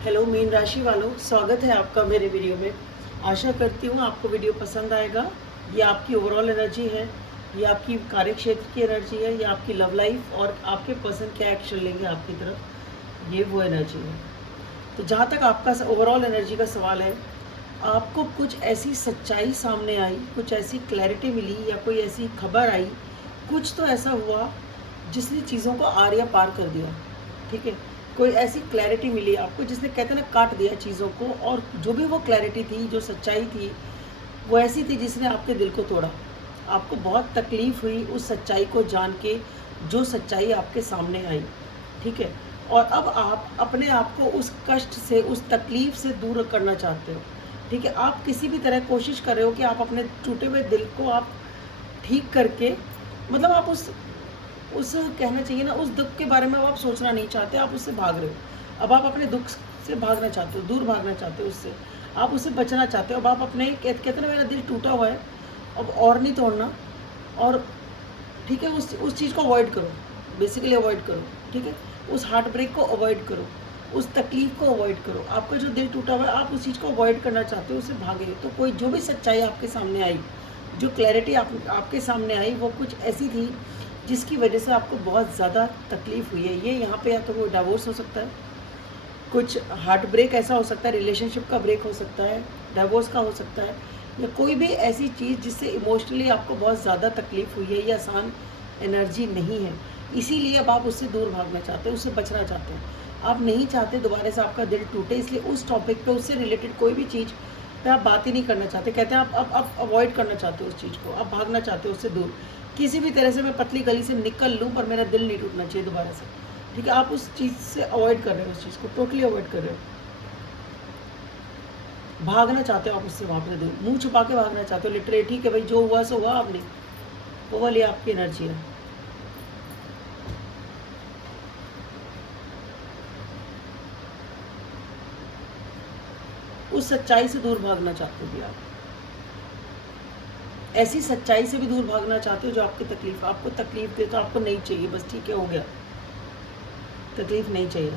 Hello mean राशि वालों, स्वागत है आपका मेरे वीडियो में। आशा करती हूँ आपको वीडियो पसंद आएगा। ये आपकी ओवरऑल एनर्जी है, ये आपकी कार्य क्षेत्र की एनर्जी है, ये आपकी लव लाइफ और आपके पर्सन क्या एक्शन लेंगे आपकी तरफ, ये वो एनर्जी है। तो जहाँ तक आपका ओवरऑल एनर्जी का सवाल है, आपको कुछ ऐसी सच्चाई सामने आई, कुछ ऐसी क्लैरिटी मिली या कोई ऐसी खबर आई, कुछ तो ऐसा हुआ जिसने चीज़ों को आर या पार कर दिया। ठीक है, कोई ऐसी क्लैरिटी मिली आपको जिसने कहते ना काट दिया चीज़ों को, और जो भी वो क्लैरिटी थी, जो सच्चाई थी, वो ऐसी थी जिसने आपके दिल को तोड़ा। आपको बहुत तकलीफ़ हुई उस सच्चाई को जान के, जो सच्चाई आपके सामने आई। ठीक है, और अब आप अपने आप को उस कष्ट से, उस तकलीफ़ से दूर करना चाहते हो। ठीक है, आप किसी भी तरह कोशिश कर रहे हो कि आप अपने टूटे हुए दिल को आप ठीक करके, मतलब आप उस कहना चाहिए ना, उस दुःख के बारे में अब आप सोचना नहीं चाहते, आप उससे भाग रहे हो। अब आप अपने दुःख से भागना चाहते हो, दूर भागना चाहते हो उससे, आप उससे बचना चाहते हो। अब आप अपने कहते हैं ना, मेरा दिल टूटा हुआ है, अब और नहीं तोड़ना। और ठीक है, उस चीज़ को अवॉइड करो, बेसिकली अवॉइड करो। ठीक है, उस हार्ट ब्रेक को अवॉइड करो, उस तकलीफ़ को अवॉइड करो। आपका जो दिल टूटा हुआ है, आप उस चीज़ को अवॉइड करना चाहते हो, उससे भागे। तो कोई जो भी सच्चाई आपके सामने आई, जो क्लैरिटी आपके सामने आई, वो कुछ ऐसी थी जिसकी वजह से आपको बहुत ज़्यादा तकलीफ़ हुई है। ये यहाँ पे या तो कोई डाइवोर्स हो सकता है, कुछ हार्ट ब्रेक ऐसा हो सकता है, रिलेशनशिप का ब्रेक हो सकता है, डाइवोर्स का हो सकता है, या कोई भी ऐसी चीज़ जिससे इमोशनली आपको बहुत ज़्यादा तकलीफ़ हुई है, ये आसान एनर्जी नहीं है। इसीलिए अब आप उससे दूर भागना चाहते हो, उससे बचना चाहते हो। आप नहीं चाहते दोबारा से आपका दिल टूटे, इसलिए उस टॉपिक पे, उससे रिलेटेड कोई भी चीज़ पे आप बात ही नहीं करना चाहते। कहते हैं आप अवॉइड करना चाहते हो उस चीज़ को, आप भागना चाहते हो उससे दूर। किसी भी तरह से मैं पतली गली से निकल लूँ, पर मेरा दिल नहीं टूटना चाहिए दोबारा से। ठीक है, आप उस चीज़ से अवॉइड कर रहे हो, उस चीज़ को टोटली अवॉइड कर रहे हो, भागना चाहते हो आप उससे, वहाँ पर दूर, मुँह छुपा के भागना चाहते हो लिटरली। ठीक है भाई, जो हुआ सो हुआ, अब नहीं, वो वाली आपकी एनर्जी है। उस सच्चाई से दूर भागना चाहते हो भी आप, ऐसी सच्चाई से भी दूर भागना चाहते हो जो आपको तकलीफ दे, तो आपको नहीं चाहिए, बस ठीक है, हो गया, तकलीफ नहीं चाहिए।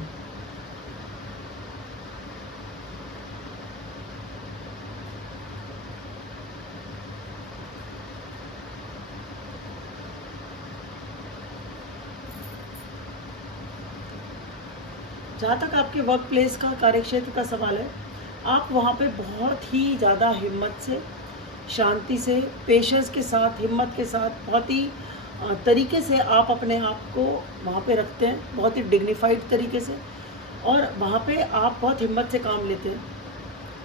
जहाँ तक आपके वर्क प्लेस का, कार्यक्षेत्र का सवाल है, आप वहाँ पे बहुत ही ज़्यादा हिम्मत से, शांति से, पेशेंस के साथ, हिम्मत के साथ, बहुत ही तरीके से आप अपने आप को वहाँ पे रखते हैं, बहुत ही डिग्निफाइड तरीके से। और वहाँ पे आप बहुत हिम्मत से काम लेते हैं,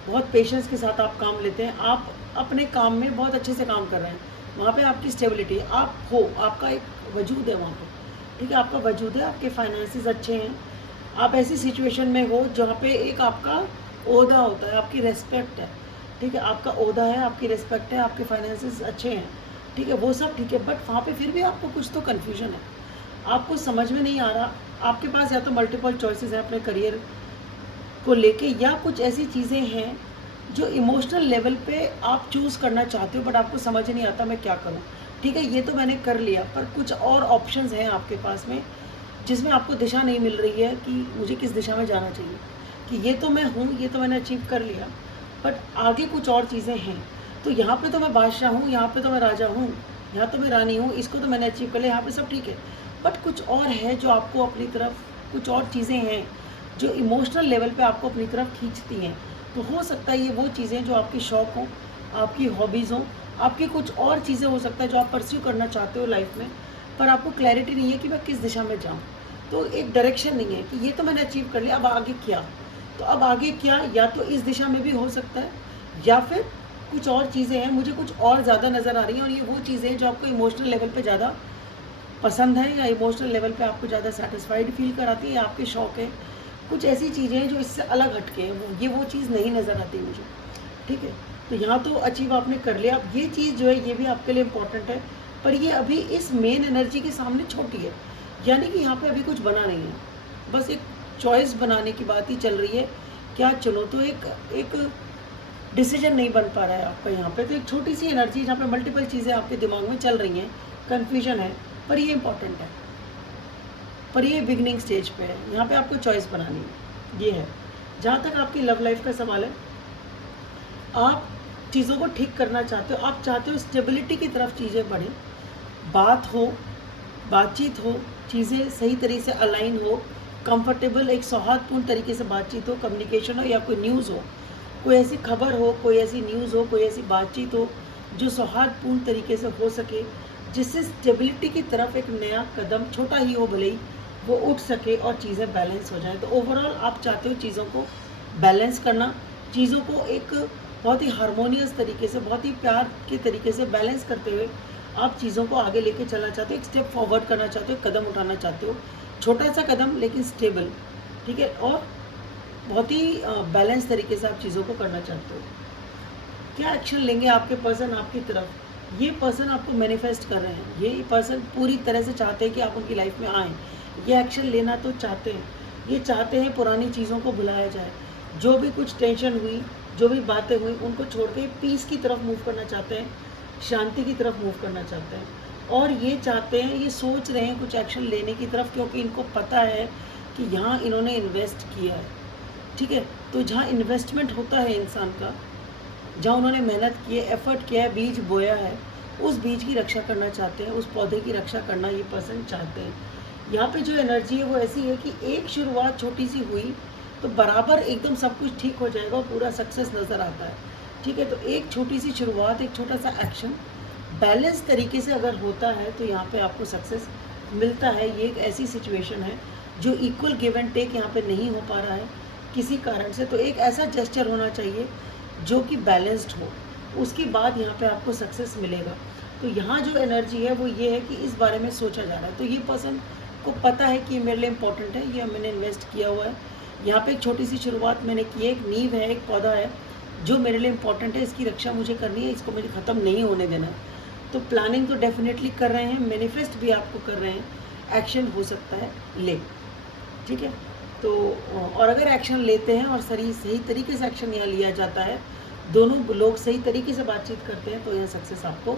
बहुत पेशेंस के साथ आप काम लेते हैं। आप अपने काम में बहुत अच्छे से काम कर रहे हैं, वहाँ पे आपकी स्टेबिलिटी, आप हो, आपका एक वजूद है वहाँ पे। ठीक है, आपका वजूद है, आपके फाइनेंसेस अच्छे हैं, आप ऐसी सिचुएशन में हो जहाँ पे एक आपका ओहदा होता है, आपकी रेस्पेक्ट है। ठीक है, आपका ओहदा है, आपकी रेस्पेक्ट है, आपके फाइनेंसेस अच्छे हैं। ठीक है, वो सब ठीक है, बट वहाँ पे फिर भी आपको कुछ तो कन्फ्यूजन है, आपको समझ में नहीं आ रहा। आपके पास या तो मल्टीपल चॉइसेस हैं अपने करियर को लेके, या कुछ ऐसी चीज़ें हैं जो इमोशनल लेवल पे आप चूज़ करना चाहते हो, बट आपको समझ नहीं आता मैं क्या करूँ। ठीक है, ये तो मैंने कर लिया, पर कुछ और ऑप्शंस हैं आपके पास में जिसमें आपको दिशा नहीं मिल रही है कि मुझे किस दिशा में जाना चाहिए। कि ये तो मैं हूँ, ये तो मैंने अचीव कर लिया, बट आगे कुछ और चीज़ें हैं। तो यहाँ पे तो मैं बादशाह हूँ, यहाँ पे तो मैं राजा हूँ, यहाँ तो मैं रानी हूँ, इसको तो मैंने अचीव कर लिया, यहाँ पे सब ठीक है, बट कुछ और है जो आपको अपनी तरफ, कुछ और चीज़ें हैं जो इमोशनल लेवल पे आपको अपनी तरफ खींचती हैं। तो हो सकता है ये वो चीज़ें जो आपकी शौक हों, आपकी हॉबीज़ हों, आपकी कुछ और चीज़ें हो सकता है जो आप परस्यू करना चाहते हो लाइफ में, पर आपको क्लैरिटी नहीं है कि मैं किस दिशा में जाऊँ। तो एक डायरेक्शन नहीं है कि ये तो मैंने अचीव कर लिया, अब आगे क्या? तो अब आगे क्या, या तो इस दिशा में भी हो सकता है, या फिर कुछ और चीज़ें हैं, मुझे कुछ और ज़्यादा नज़र आ रही हैं, और ये वो चीज़ें हैं जो आपको इमोशनल लेवल पे ज़्यादा पसंद है, या इमोशनल लेवल पे आपको ज़्यादा सेटिस्फाइड फील कराती है, या आपके शौक है। कुछ ऐसी चीज़ें हैं जो इससे अलग हटके हैं, वो चीज़ नहीं नज़र आती मुझे। ठीक है, तो यहाँ तो अचीव आपने कर लिया, अब ये चीज़ जो है ये भी आपके लिए इम्पोर्टेंट है, पर ये अभी इस मेन एनर्जी के सामने छोटी है। यानी कि यहाँ पे अभी कुछ बना नहीं है, बस एक चॉइस बनाने की बात ही चल रही है, क्या चुनो। तो एक डिसीजन नहीं बन पा रहा है आपका यहाँ पे। तो एक छोटी सी एनर्जी जहाँ पे मल्टीपल चीज़ें आपके दिमाग में चल रही हैं, कन्फ्यूजन है, पर ये इम्पॉर्टेंट है, पर ये बिगनिंग स्टेज पे है, यहाँ पे आपको चॉइस बनानी है, ये है। जहाँ तक आपकी लव लाइफ का सवाल है, आप चीज़ों को ठीक करना चाहते हो, आप चाहते हो स्टेबिलिटी की तरफ चीज़ें बढ़ें, बातचीत हो, चीज़ें सही तरीके से अलाइन हो, कंफर्टेबल एक सौहार्दपूर्ण तरीके से बातचीत हो, कम्युनिकेशन हो या कोई न्यूज़ हो, कोई ऐसी खबर हो, कोई ऐसी न्यूज़ हो, कोई ऐसी बातचीत हो जो सौहार्दपूर्ण तरीके से हो सके, जिससे स्टेबिलिटी की तरफ एक नया कदम, छोटा ही हो भले ही, वो उठ सके और चीज़ें बैलेंस हो जाए। तो ओवरऑल आप चाहते हो चीज़ों को बैलेंस करना, चीज़ों को एक बहुत ही हार्मोनियस तरीके से, बहुत ही प्यार के तरीके से बैलेंस करते हुए आप चीज़ों को आगे लेके चलना चाहते हो, एक स्टेप फॉरवर्ड करना चाहते हो, कदम उठाना चाहते हो, छोटा सा कदम लेकिन स्टेबल, ठीक है, और बहुत ही बैलेंस तरीके से आप चीज़ों को करना चाहते हो। क्या एक्शन लेंगे आपके पर्सन आपकी तरफ? ये पर्सन आपको मैनिफेस्ट कर रहे हैं, ये पर्सन पूरी तरह से चाहते हैं कि आप उनकी लाइफ में आएँ, ये एक्शन लेना तो चाहते हैं, ये चाहते हैं पुरानी चीज़ों को भुलाया जाए, जो भी कुछ टेंशन हुई, जो भी बातें हुई, उनको छोड़ के पीस की तरफ मूव करना चाहते हैं, शांति की तरफ मूव करना चाहते हैं, और ये चाहते हैं, ये सोच रहे हैं कुछ एक्शन लेने की तरफ, क्योंकि इनको पता है कि यहाँ इन्होंने इन्वेस्ट किया है, ठीक है। तो जहाँ इन्वेस्टमेंट होता है इंसान का, जहाँ उन्होंने मेहनत की है, एफर्ट किया है, बीज बोया है, उस बीज की रक्षा करना चाहते हैं, उस पौधे की रक्षा करना ये पर्सन चाहते हैं। यहाँ पे जो एनर्जी है वो ऐसी है कि एक शुरुआत छोटी सी हुई तो बराबर एकदम सब कुछ ठीक हो जाएगा और पूरा सक्सेस नज़र आता है, ठीक है। तो एक छोटी सी शुरुआत, एक छोटा सा एक्शन बैलेंस तरीके से अगर होता है तो यहाँ पे आपको सक्सेस मिलता है। ये एक ऐसी सिचुएशन है जो इक्वल गिव एंड टेक यहाँ पे नहीं हो पा रहा है किसी कारण से, तो एक ऐसा जेस्चर होना चाहिए जो कि बैलेंस्ड हो, उसके बाद यहाँ पे आपको सक्सेस मिलेगा। तो यहाँ जो एनर्जी है वो ये है कि इस बारे में सोचा जा रहा है, तो ये पर्सन को पता है कि मेरे लिए इम्पोर्टेंट है, ये मैंने इन्वेस्ट किया हुआ है, यहाँ पे एक छोटी सी शुरुआत मैंने की है, एक नींव है, एक पौधा है जो मेरे लिए इम्पोर्टेंट है, इसकी रक्षा मुझे करनी है, इसको मुझे ख़त्म नहीं होने देना है। तो प्लानिंग तो डेफिनेटली कर रहे हैं, मैनिफेस्ट भी आपको कर रहे हैं, एक्शन हो सकता है ले, ठीक है। तो और अगर एक्शन लेते हैं और सही तरीके से एक्शन यहाँ लिया जाता है, दोनों लोग सही तरीके से बातचीत करते हैं, तो यह सक्सेस आपको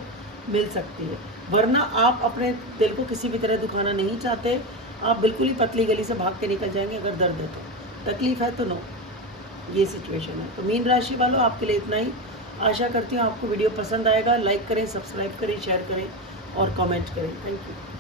मिल सकती है। वरना आप अपने दिल को किसी भी तरह दुखाना नहीं चाहते, आप बिल्कुल ही पतली गली से भाग के निकल जाएंगे अगर दर्द है तो, तकलीफ है तो नो, ये सिचुएशन है। तो मीन राशि वालों, आपके लिए इतना ही। आशा करती हूँ आपको वीडियो पसंद आएगा। लाइक करें, सब्सक्राइब करें, शेयर करें और कमेंट करें। Thank you.